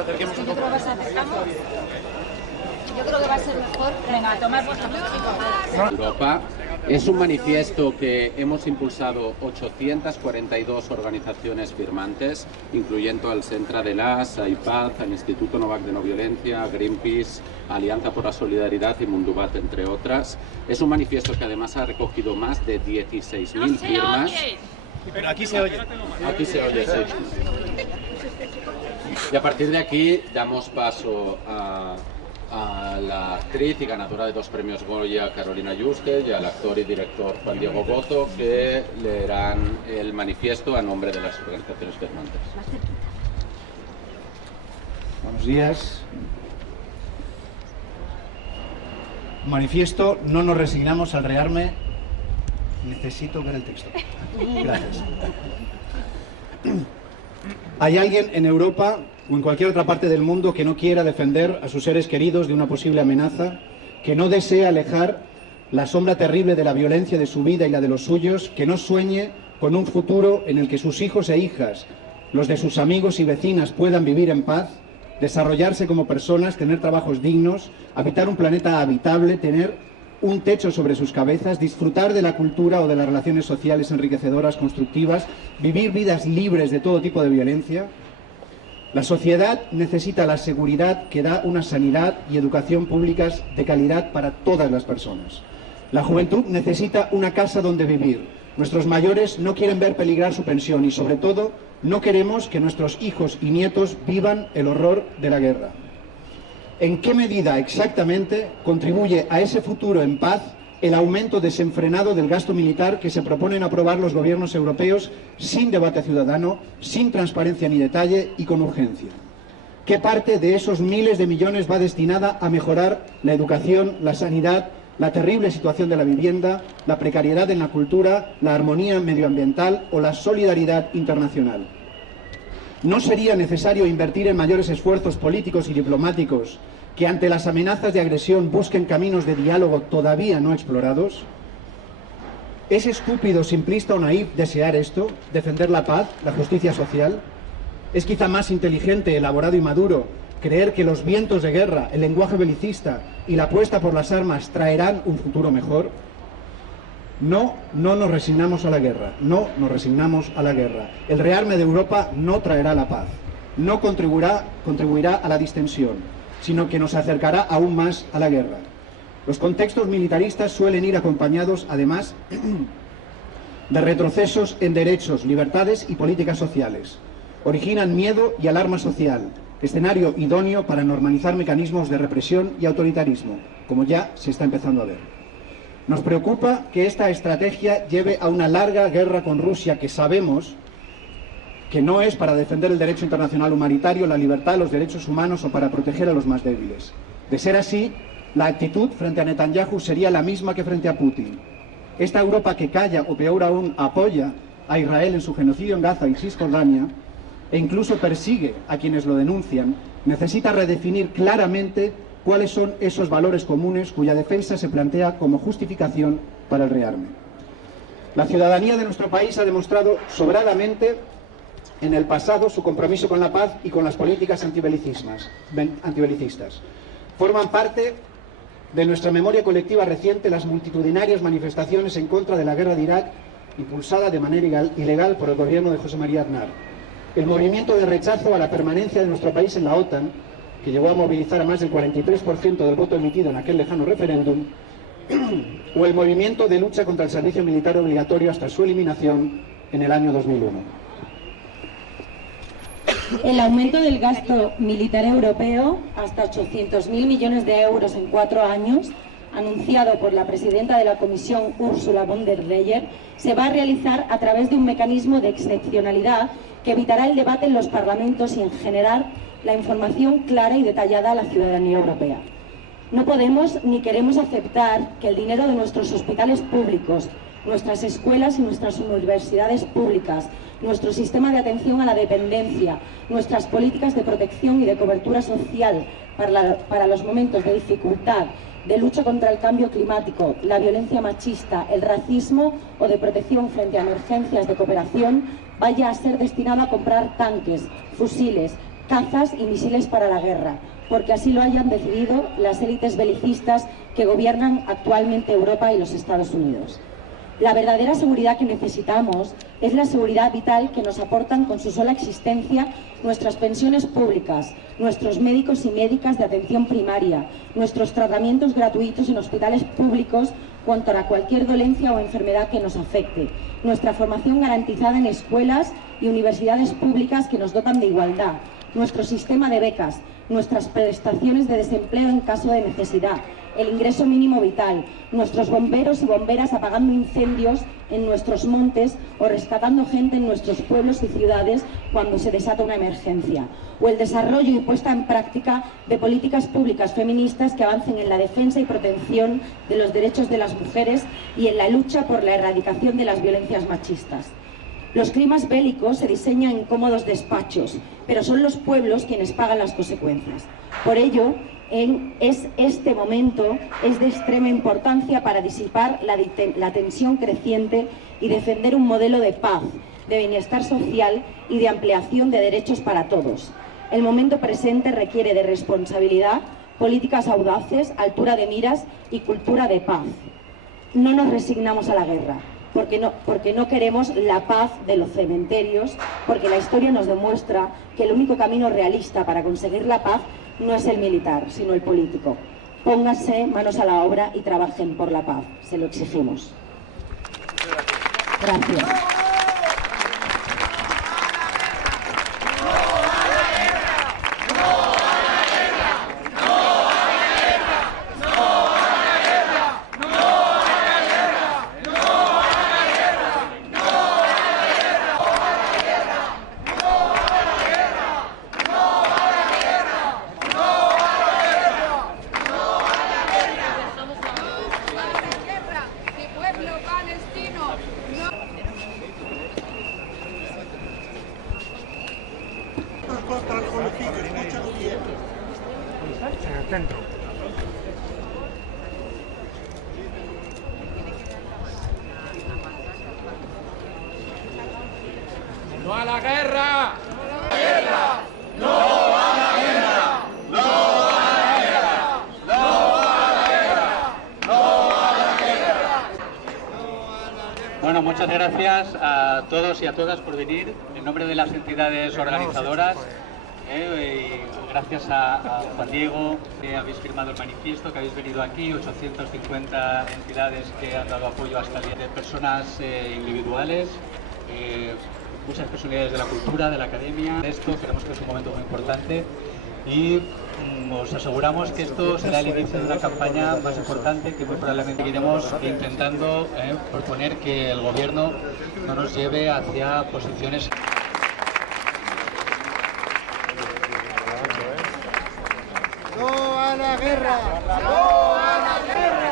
acerquemos un poco. Yo creo que va a ser mejor. Venga, tomar vuestra Europa es un manifiesto que hemos impulsado 842 organizaciones firmantes, incluyendo el Centre de l'AS, AIPAD, el Instituto Novak de No Violencia, Greenpeace, Alianza por la Solidaridad y Mundubat, entre otras. Es un manifiesto que además ha recogido más de 16.000 firmas. Pero aquí se oye. Aquí se oye, sí. Y a partir de aquí damos paso a la actriz y ganadora de 2 premios Goya, Carolina Juste, y al actor y director Juan Diego Boto, que leerán el manifiesto a nombre de las organizaciones firmantes. Buenos días. Manifiesto: no nos resignamos al rearme. Necesito ver el texto. Gracias. ¿Hay alguien en Europa o en cualquier otra parte del mundo que no quiera defender a sus seres queridos de una posible amenaza, que no desee alejar la sombra terrible de la violencia de su vida y la de los suyos, que no sueñe con un futuro en el que sus hijos e hijas, los de sus amigos y vecinas, puedan vivir en paz, desarrollarse como personas, tener trabajos dignos, habitar un planeta habitable, tener un techo sobre sus cabezas, disfrutar de la cultura o de las relaciones sociales enriquecedoras, constructivas, vivir vidas libres de todo tipo de violencia? La sociedad necesita la seguridad que da una sanidad y educación públicas de calidad para todas las personas. La juventud necesita una casa donde vivir. Nuestros mayores no quieren ver peligrar su pensión y, sobre todo, no queremos que nuestros hijos y nietos vivan el horror de la guerra. ¿En qué medida exactamente contribuye a ese futuro en paz el aumento desenfrenado del gasto militar que se proponen aprobar los gobiernos europeos sin debate ciudadano, sin transparencia ni detalle y con urgencia? ¿Qué parte de esos miles de millones va destinada a mejorar la educación, la sanidad, la terrible situación de la vivienda, la precariedad en la cultura, la armonía medioambiental o la solidaridad internacional? ¿No sería necesario invertir en mayores esfuerzos políticos y diplomáticos que ante las amenazas de agresión busquen caminos de diálogo todavía no explorados? ¿Es estúpido, simplista o naif desear esto, defender la paz, la justicia social? ¿Es quizá más inteligente, elaborado y maduro creer que los vientos de guerra, el lenguaje belicista y la apuesta por las armas traerán un futuro mejor? No, no nos resignamos a la guerra, no nos resignamos a la guerra. El rearme de Europa no traerá la paz, no contribuirá a la distensión, sino que nos acercará aún más a la guerra. Los contextos militaristas suelen ir acompañados, además, de retrocesos en derechos, libertades y políticas sociales. Originan miedo y alarma social, escenario idóneo para normalizar mecanismos de represión y autoritarismo, como ya se está empezando a ver. Nos preocupa que esta estrategia lleve a una larga guerra con Rusia que sabemos que no es para defender el derecho internacional humanitario, la libertad, los derechos humanos o para proteger a los más débiles. De ser así, la actitud frente a Netanyahu sería la misma que frente a Putin. Esta Europa que calla o peor aún apoya a Israel en su genocidio en Gaza y Cisjordania e incluso persigue a quienes lo denuncian, necesita redefinir claramente cuáles son esos valores comunes cuya defensa se plantea como justificación para el rearme. La ciudadanía de nuestro país ha demostrado sobradamente en el pasado su compromiso con la paz y con las políticas antibelicistas. Forman parte de nuestra memoria colectiva reciente las multitudinarias manifestaciones en contra de la guerra de Irak, impulsada de manera ilegal por el gobierno de José María Aznar. El movimiento de rechazo a la permanencia de nuestro país en la OTAN, que llegó a movilizar a más del 43% del voto emitido en aquel lejano referéndum, o el movimiento de lucha contra el servicio militar obligatorio hasta su eliminación en el año 2001. El aumento del gasto militar europeo hasta 800.000 millones de euros en 4 años, anunciado por la presidenta de la Comisión, Ursula von der Leyen, se va a realizar a través de un mecanismo de excepcionalidad que evitará el debate en los parlamentos y en generar la información clara y detallada a la ciudadanía europea. No podemos ni queremos aceptar que el dinero de nuestros hospitales públicos, nuestras escuelas y nuestras universidades públicas, nuestro sistema de atención a la dependencia, nuestras políticas de protección y de cobertura social para los momentos de dificultad, de lucha contra el cambio climático, la violencia machista, el racismo o de protección frente a emergencias de cooperación, vaya a ser destinado a comprar tanques, fusiles, cazas y misiles para la guerra, porque así lo hayan decidido las élites belicistas que gobiernan actualmente Europa y los Estados Unidos. La verdadera seguridad que necesitamos es la seguridad vital que nos aportan con su sola existencia nuestras pensiones públicas, nuestros médicos y médicas de atención primaria, nuestros tratamientos gratuitos en hospitales públicos contra cualquier dolencia o enfermedad que nos afecte, nuestra formación garantizada en escuelas y universidades públicas que nos dotan de igualdad, nuestro sistema de becas, nuestras prestaciones de desempleo en caso de necesidad, el ingreso mínimo vital, nuestros bomberos y bomberas apagando incendios en nuestros montes o rescatando gente en nuestros pueblos y ciudades cuando se desata una emergencia, o el desarrollo y puesta en práctica de políticas públicas feministas que avancen en la defensa y protección de los derechos de las mujeres y en la lucha por la erradicación de las violencias machistas. Los climas bélicos se diseñan en cómodos despachos, pero son los pueblos quienes pagan las consecuencias. Por ello, este momento es de extrema importancia para disipar la tensión creciente y defender un modelo de paz, de bienestar social y de ampliación de derechos para todos. El momento presente requiere de responsabilidad, políticas audaces, altura de miras y cultura de paz. No nos resignamos a la guerra, porque no queremos la paz de los cementerios, porque la historia nos demuestra que el único camino realista para conseguir la paz no es el militar, sino el político. Pónganse manos a la obra y trabajen por la paz. Se lo exigimos. Gracias. Contra el colectivo, escúchalo bien. En el centro. ¡No a la guerra! ¡No a la guerra! ¡No a la guerra! ¡No a la guerra! ¡No a la guerra! ¡No a la guerra! Bueno, muchas gracias a todos y a todas por venir en nombre de las entidades organizadoras. Y gracias a Juan Diego, que habéis firmado el manifiesto, que habéis venido aquí, 850 entidades que han dado apoyo hasta el día de personas individuales, muchas personalidades de la cultura, de la academia. Esto creemos que es un momento muy importante y os aseguramos que esto será el inicio de una campaña más importante que muy probablemente iremos intentando proponer que el gobierno no nos lleve hacia posiciones. ¡No a la guerra! ¡No a la guerra!